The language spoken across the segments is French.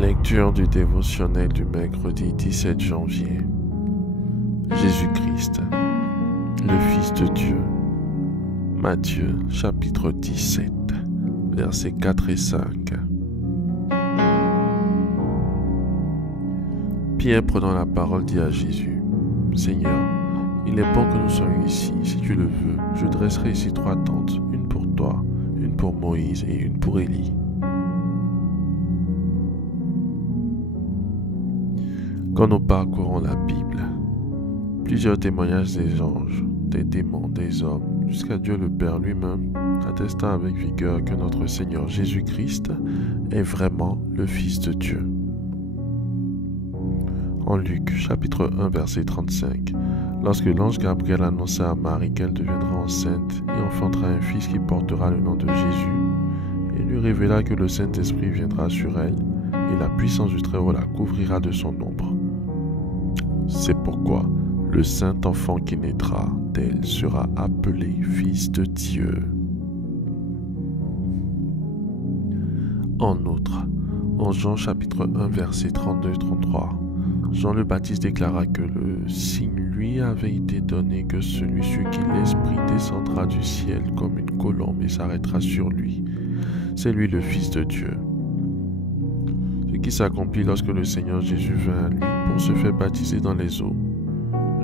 Lecture du dévotionnel du mercredi 17 janvier. Jésus-Christ, le Fils de Dieu. Matthieu, chapitre 17, versets 4 et 5. Pierre, prenant la parole, dit à Jésus: Seigneur, il est bon que nous soyons ici. Si tu le veux, je dresserai ici 3 tentes, une pour toi, une pour Moïse et une pour Élie. Quand nous parcourons la Bible, plusieurs témoignages des anges, des démons, des hommes, jusqu'à Dieu le Père lui-même, attestant avec vigueur que notre Seigneur Jésus-Christ est vraiment le Fils de Dieu. En Luc, chapitre 1, verset 35, lorsque l'ange Gabriel annonça à Marie qu'elle deviendra enceinte et enfantera un fils qui portera le nom de Jésus, et lui révéla que le Saint-Esprit viendra sur elle, et la puissance du Très-Haut la couvrira de son ombre. C'est pourquoi le saint enfant qui naîtra d'elle sera appelé Fils de Dieu. En outre, en Jean chapitre 1 verset 32-33, Jean le Baptiste déclara que le signe lui avait été donné que celui sur qui l'Esprit descendra du ciel comme une colombe et s'arrêtera sur lui. C'est lui le Fils de Dieu. Ce qui s'accomplit lorsque le Seigneur Jésus vint à lui pour se faire baptiser dans les eaux.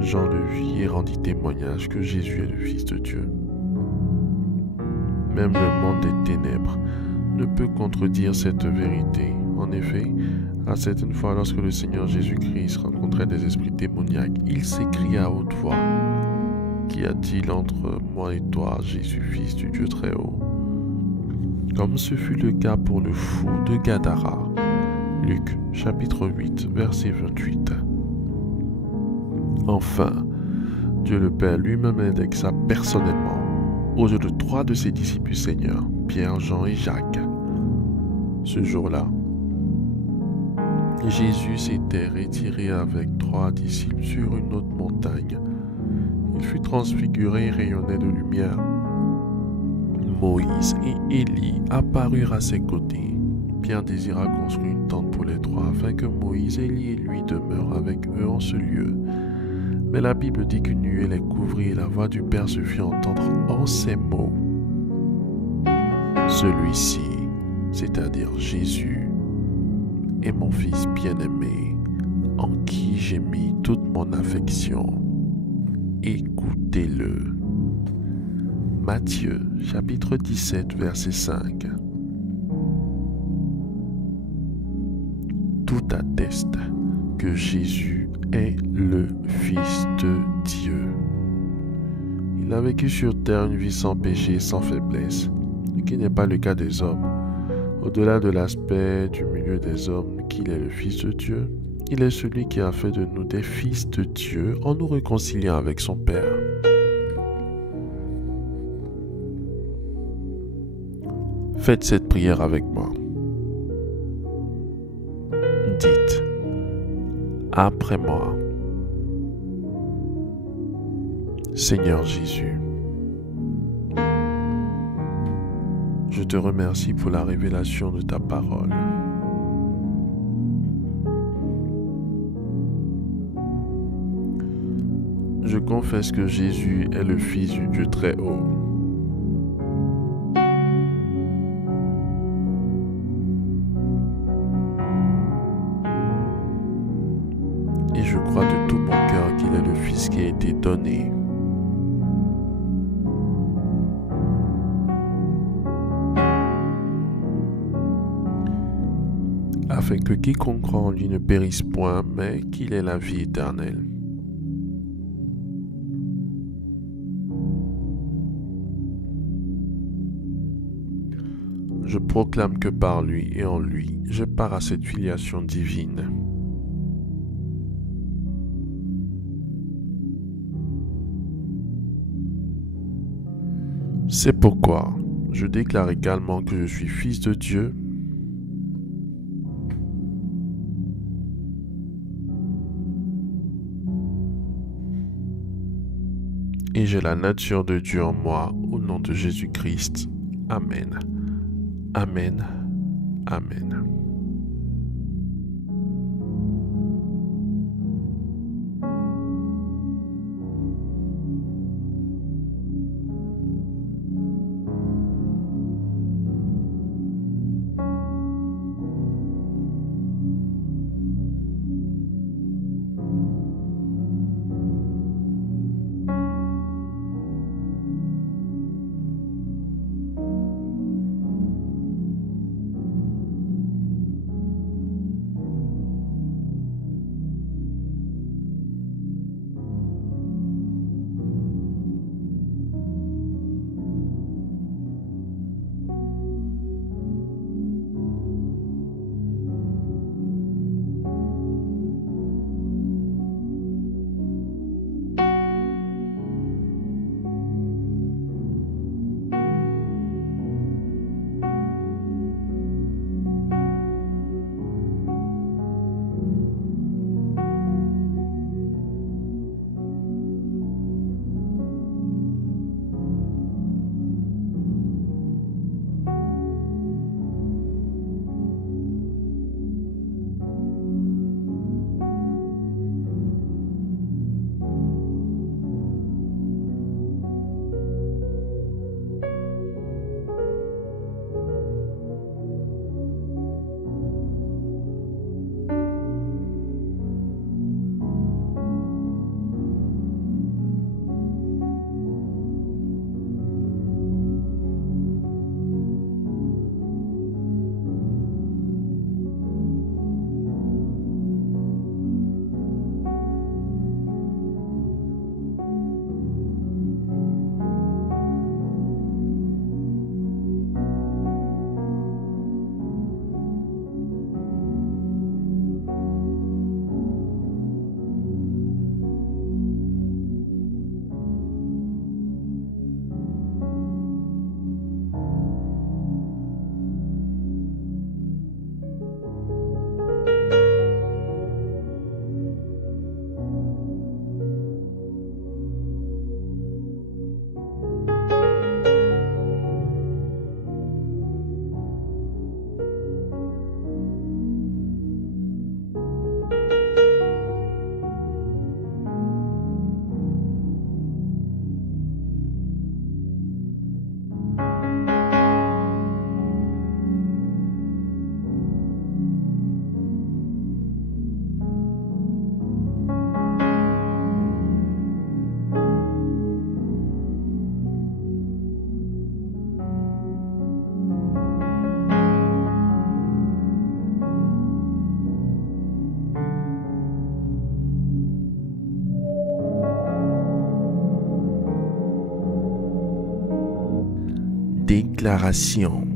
Jean le vit et rendit témoignage que Jésus est le Fils de Dieu. Même le monde des ténèbres ne peut contredire cette vérité. En effet, à certaines fois, lorsque le Seigneur Jésus-Christ rencontrait des esprits démoniaques, il s'écria à haute voix: Qu'y a-t-il entre moi et toi, Jésus, Fils du Dieu Très-Haut? Comme ce fut le cas pour le fou de Gadara. Luc, chapitre 8, verset 28. Enfin, Dieu le Père lui-même indexa personnellement aux yeux de 3 de ses disciples du Seigneur, Pierre, Jean et Jacques. Ce jour-là, Jésus s'était retiré avec 3 disciples sur une haute montagne. Il fut transfiguré et rayonnait de lumière. Moïse et Élie apparurent à ses côtés. Pierre désira construire une tente pour les 3 afin que Moïse, Élie et lui demeurent avec eux en ce lieu. Mais la Bible dit qu'une nuée les couvrit et la voix du Père se fit entendre en ces mots: Celui-ci, c'est-à-dire Jésus, est mon Fils bien-aimé, en qui j'ai mis toute mon affection. Écoutez-le. Matthieu, chapitre 17, verset 5. Tout atteste que Jésus est le Fils de Dieu. Il a vécu sur terre une vie sans péché et sans faiblesse, ce qui n'est pas le cas des hommes. Au-delà de l'aspect du milieu des hommes qu'il est le Fils de Dieu, il est celui qui a fait de nous des fils de Dieu en nous réconciliant avec son Père. Faites cette prière avec moi. Dites après moi: Seigneur Jésus, je te remercie pour la révélation de ta parole. Je confesse que Jésus est le Fils du Dieu Très-Haut. Et je crois de tout mon cœur qu'il est le Fils qui a été donné. Afin que quiconque croit en lui ne périsse point, mais qu'il ait la vie éternelle. Je proclame que par lui et en lui, je pars à cette filiation divine. C'est pourquoi je déclare également que je suis Fils de Dieu, et j'ai la nature de Dieu en moi, au nom de Jésus-Christ. Amen. Amen. Amen. Déclaration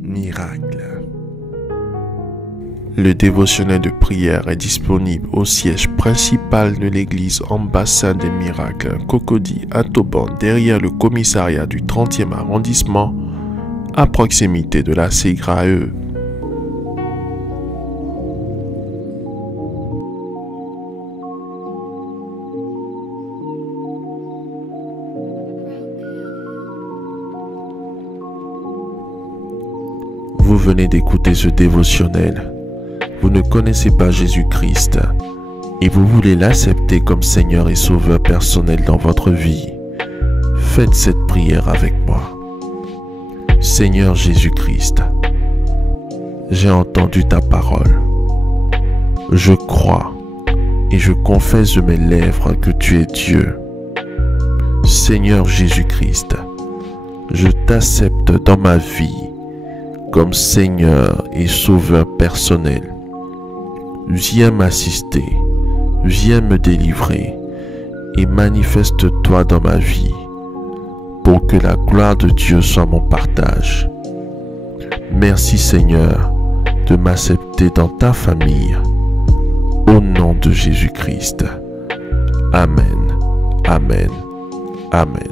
miracle. Le dévotionnel de prière est disponible au siège principal de l'église Ambassade des Miracles, Cocody à Toban, derrière le commissariat du 30e arrondissement, à proximité de la CYAE. Vous venez d'écouter ce dévotionnel. Vous ne connaissez pas Jésus-Christ et vous voulez l'accepter comme Seigneur et Sauveur personnel dans votre vie. Faites cette prière avec moi. Seigneur Jésus-Christ, j'ai entendu ta parole. Je crois et je confesse de mes lèvres que tu es Dieu. Seigneur Jésus-Christ, je t'accepte dans ma vie comme Seigneur et Sauveur personnel. Viens m'assister, viens me délivrer et manifeste-toi dans ma vie pour que la gloire de Dieu soit mon partage. Merci Seigneur de m'accepter dans ta famille. Au nom de Jésus-Christ. Amen, amen, amen.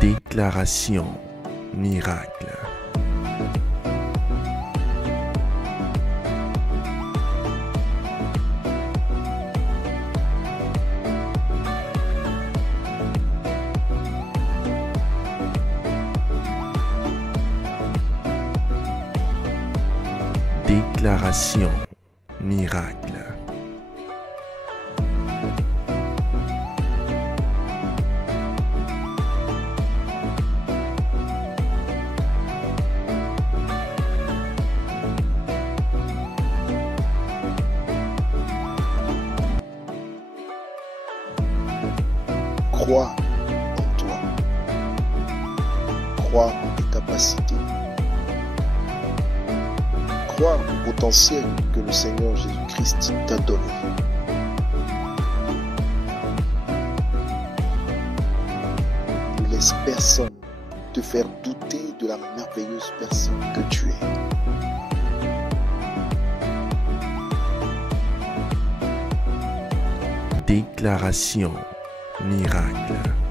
Déclaration miracle. Déclaration miracle. Crois en toi. Crois en tes capacités. Crois au potentiel que le Seigneur Jésus-Christ t'a donné. Ne laisse personne te faire douter de la merveilleuse personne que tu es. Déclaration miracle.